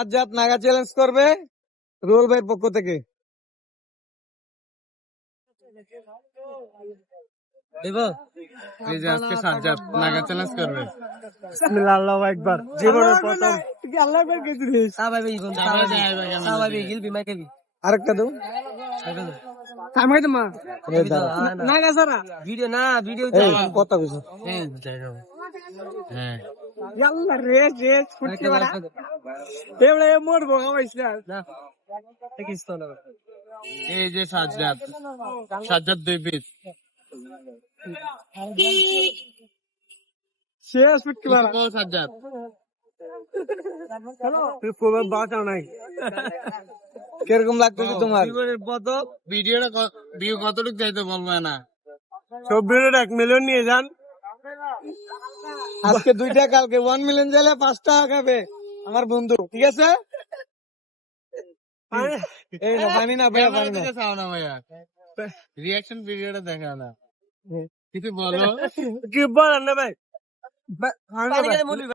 Sajjad Naga challenge করবে rule ভাইয়ের পক্ষ থেকে। আজকে সাজ্জাদ নাগা চ্যালেঞ্জ করবে। আল্লাহু আকবার। জীবনের প্রথম আরেকটা দাও। ভিডিও না ভিডিও কথা কিছু মরবো এই যে সাজ্জাদ, সাজ্জাদ 2 পিস শেষ ফুটকি মারা সাজ্জাদ। তুই খুব বাঁচাও নাই কিরকম লাগতেছে তোমার? জীবনের প্রথম ভিডিওটা ভিউ কতটুকু যাইতে বলবে না। সব ভিডিওটা 1 মিলিয়ন নিয়ে যান। আজকে 2টা, কালকে 1 মিলিয়ন গেলে 5 টাকা খাবে আমার বন্ধু, ঠিক আছে? এই না পানি না ভাইয়া, পানি না চাও না ভাইয়া, রিঅ্যাকশন ভিডিওটা দেখা না, কিছু বলো। কি বলেন না ভাই